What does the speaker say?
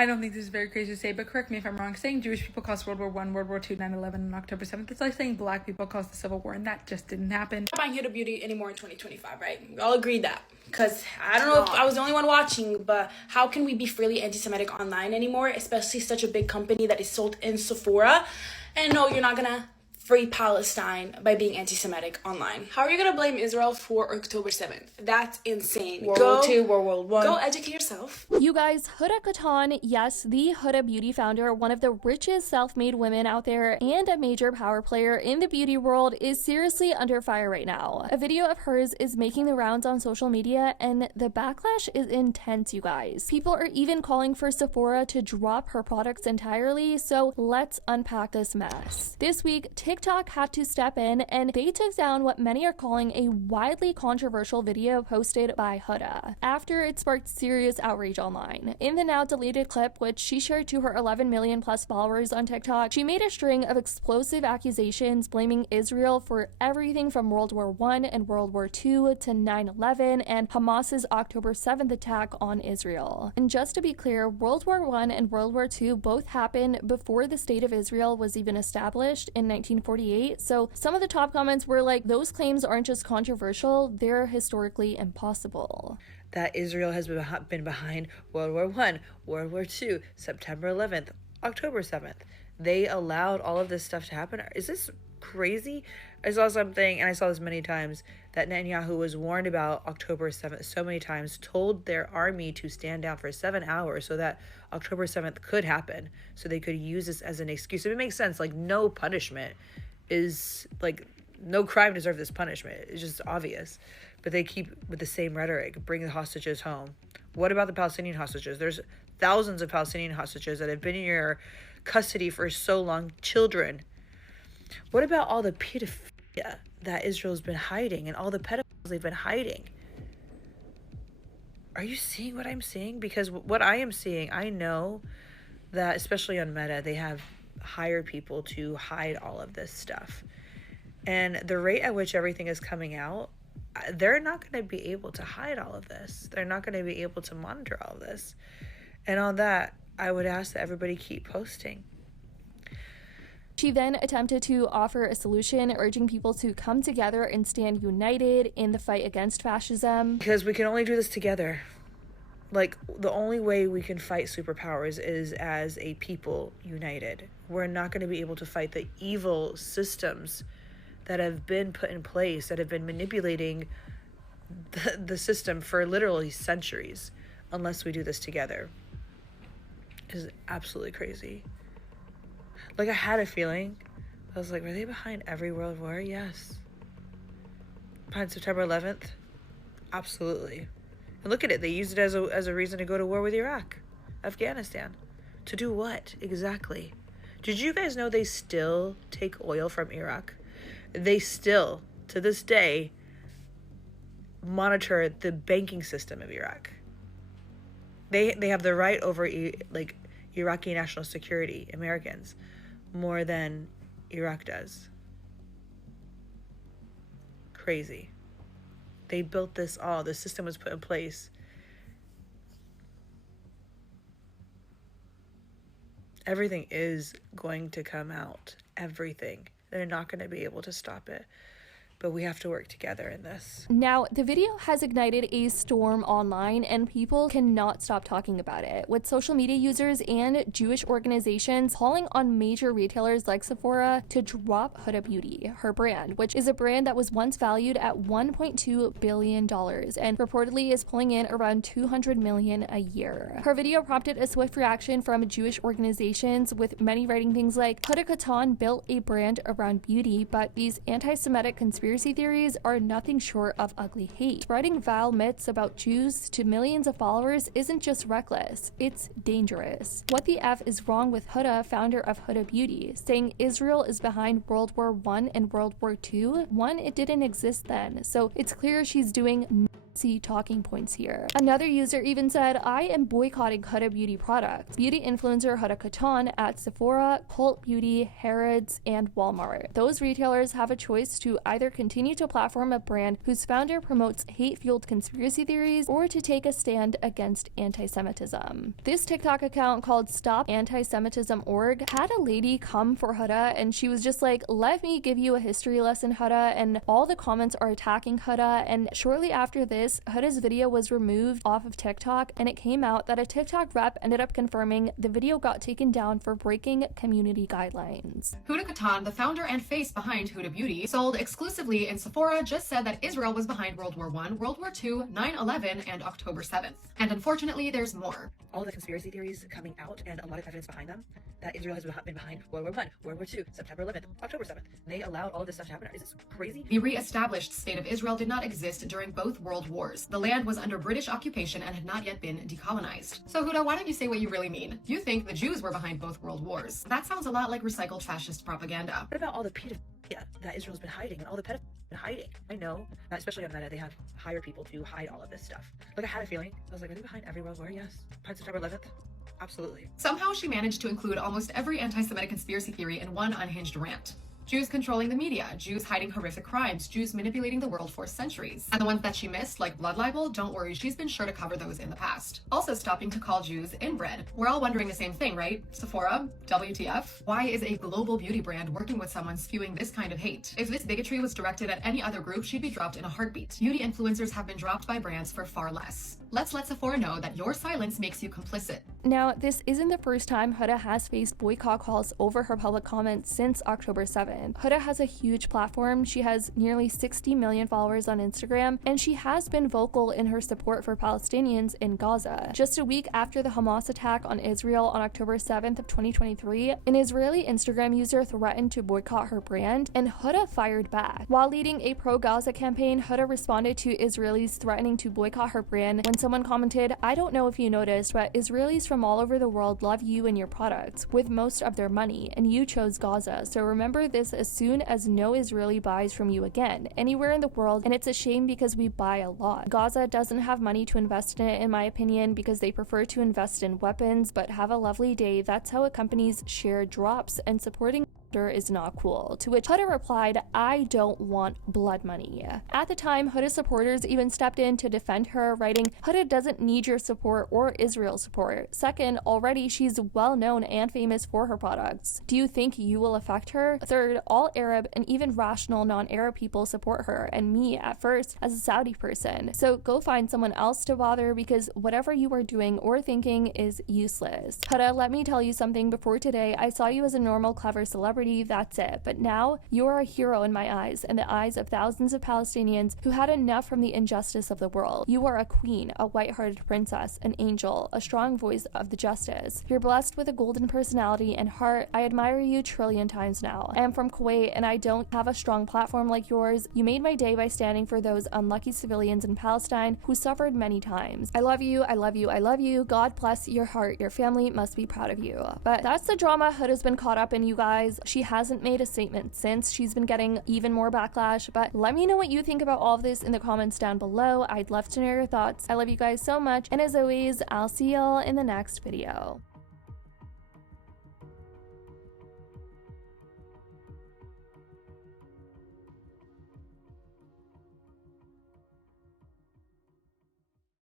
I don't think this is very crazy to say, but correct me if I'm wrong, saying Jewish people caused World War I, World War II, 9/11, and October 7th, it's like saying black people caused the Civil War, and that just didn't happen. I'm not buying Huda Beauty anymore in 2025, right? We all agreed that. Because I don't know if I was the only one watching, but how can we be freely anti-Semitic online anymore, especially such a big company that is sold in Sephora? And no, you're not gonna free Palestine by being anti-Semitic online. How are you gonna blame Israel for October 7th? That's insane. World War II, World War I. Go educate yourself. You guys, Huda Kattan, yes, the Huda Beauty founder, one of the richest self-made women out there and a major power player in the beauty world, is seriously under fire right now. A video of hers is making the rounds on social media and the backlash is intense, you guys. People are even calling for Sephora to drop her products entirely, so let's unpack this mess. This week, TikTok had to step in and they took down what many are calling a widely controversial video posted by Huda after it sparked serious outrage online. In the now deleted clip, which she shared to her 11 million plus followers on TikTok, she made a string of explosive accusations blaming Israel for everything from World War I and World War II to 9/11 and Hamas's October 7th attack on Israel. And just to be clear, World War I and World War II both happened before the State of Israel was even established in 1948, so some of the top comments were like, those claims aren't just controversial, they're historically impossible. That Israel has been behind World War I, World War II, September 11th, October 7th. They allowed all of this stuff to happen. Is this crazy? I saw something, and I saw this many times, that Netanyahu was warned about October 7th so many times, told their army to stand down for 7 hours so that October 7th could happen, so they could use this as an excuse. It makes sense. Like, no punishment is, like, no crime deserves this punishment. It's just obvious. But they keep with the same rhetoric, bring the hostages home. What about the Palestinian hostages? There's thousands of Palestinian hostages that have been in your custody for so long, children. What about all the pedophilia that Israel's been hiding and all the pedophiles they've been hiding? Are you seeing what I'm seeing? Because what I am seeing, I know that, especially on Meta, they have hired people to hide all of this stuff. And the rate at which everything is coming out, they're not going to be able to hide all of this. They're not going to be able to monitor all of this. And on that, I would ask that everybody keep posting. She then attempted to offer a solution, urging people to come together and stand united in the fight against fascism. Because we can only do this together. Like, the only way we can fight superpowers is as a people united. We're not going to be able to fight the evil systems that have been put in place, that have been manipulating the system for literally centuries, unless we do this together. It's absolutely crazy. Like, I had a feeling. I was like, were they behind every world war? Yes. Behind September 11th? Absolutely. And look at it. They used it as a reason to go to war with Iraq, Afghanistan. To do what exactly? Did you guys know they still take oil from Iraq? They still, to this day, monitor the banking system of Iraq. They have the right over, like, Iraqi national security, Americans, more than Iraq does. Crazy. They built this all. The system was put in place. Everything is going to come out. Everything. They're not going to be able to stop it. But we have to work together in this. Now, the video has ignited a storm online and people cannot stop talking about it, with social media users and Jewish organizations calling on major retailers like Sephora to drop Huda Beauty, her brand, which is a brand that was once valued at $1.2 billion and reportedly is pulling in around $200 million a year. Her video prompted a swift reaction from Jewish organizations, with many writing things like, Huda Kattan built a brand around beauty, but these anti-Semitic conspiracy theories are nothing short of ugly hate. Spreading vile myths about Jews to millions of followers isn't just reckless, it's dangerous. What the F is wrong with Huda, founder of Huda Beauty, saying Israel is behind World War I and World War II? One, it didn't exist then, so it's clear she's doing see talking points here. Another user even said, I am boycotting Huda Beauty products. Beauty influencer Huda Kattan at Sephora, Cult Beauty, Harrods, and Walmart. Those retailers have a choice to either continue to platform a brand whose founder promotes hate-fueled conspiracy theories or to take a stand against anti-Semitism. This TikTok account called Stop Anti-Semitism.org had a lady come for Huda and she was just like, let me give you a history lesson, Huda, and all the comments are attacking Huda. And shortly after this, Huda's video was removed off of TikTok, and it came out that a TikTok rep ended up confirming the video got taken down for breaking community guidelines. Huda Kattan, the founder and face behind Huda Beauty, sold exclusively in Sephora, just said that Israel was behind World War I, World War II, 9/11, and October 7th. And unfortunately, there's more. All the conspiracy theories coming out and a lot of evidence behind them that Israel has been behind World War I, World War II, September 11th, October 7th. They allowed all of this stuff to happen. Is this crazy? The re-established state of Israel did not exist during both world wars. The land was under British occupation and had not yet been decolonized. So Huda, why don't you say what you really mean? You think the Jews were behind both world wars. That sounds a lot like recycled fascist propaganda. What about all the pedophilia that Israel's been hiding and all the pedophilia been hiding? I know, especially on Meta, they have hired people to hide all of this stuff. Like, I had a feeling. I was like, are they behind every world war? Yes. Behind September 11th? Absolutely. Somehow she managed to include almost every anti-Semitic conspiracy theory in one unhinged rant. Jews controlling the media, Jews hiding horrific crimes, Jews manipulating the world for centuries. And the ones that she missed, like blood libel, don't worry, she's been sure to cover those in the past. Also stopping to call Jews inbred. We're all wondering the same thing, right? Sephora? WTF? Why is a global beauty brand working with someone spewing this kind of hate? If this bigotry was directed at any other group, she'd be dropped in a heartbeat. Beauty influencers have been dropped by brands for far less. Let's let Sephora know that your silence makes you complicit. Now, this isn't the first time Huda has faced boycott calls over her public comments since October 7th. Huda has a huge platform. She has nearly 60 million followers on Instagram, and she has been vocal in her support for Palestinians in Gaza. Just a week after the Hamas attack on Israel on October 7th of 2023, an Israeli Instagram user threatened to boycott her brand, and Huda fired back. While leading a pro-Gaza campaign, Huda responded to Israelis threatening to boycott her brand when someone commented, I don't know if you noticed, but Israelis from all over the world love you and your products with most of their money, and you chose Gaza. So remember this as soon as no Israeli buys from you again, anywhere in the world, and it's a shame because we buy a lot. Gaza doesn't have money to invest in it, in my opinion, because they prefer to invest in weapons, but have a lovely day. That's how a company's share drops, and supporting is not cool. To which Huda replied, I don't want blood money. At the time, Huda's supporters even stepped in to defend her, writing, Huda doesn't need your support or Israel's support. Second, already she's well known and famous for her products. Do you think you will affect her? Third, all Arab and even rational non-Arab people support her, and me at first as a Saudi person. So go find someone else to bother, because whatever you are doing or thinking is useless. Huda, let me tell you something. Before today, I saw you as a normal, clever celebrity. That's it. But now you are a hero in my eyes and the eyes of thousands of Palestinians who had enough from the injustice of the world. You are a queen, a white-hearted princess, an angel, a strong voice of the justice. You're blessed with a golden personality and heart. I admire you trillion times now. I am from Kuwait and I don't have a strong platform like yours. You made my day by standing for those unlucky civilians in Palestine who suffered many times. I love you, I love you, I love you. God bless your heart. Your family must be proud of you. But that's the drama Huda's been caught up in, you guys. She hasn't made a statement since. She's been getting even more backlash, but let me know what you think about all of this in the comments down below. I'd love to know your thoughts. I love you guys so much, and as always, I'll see y'all in the next video.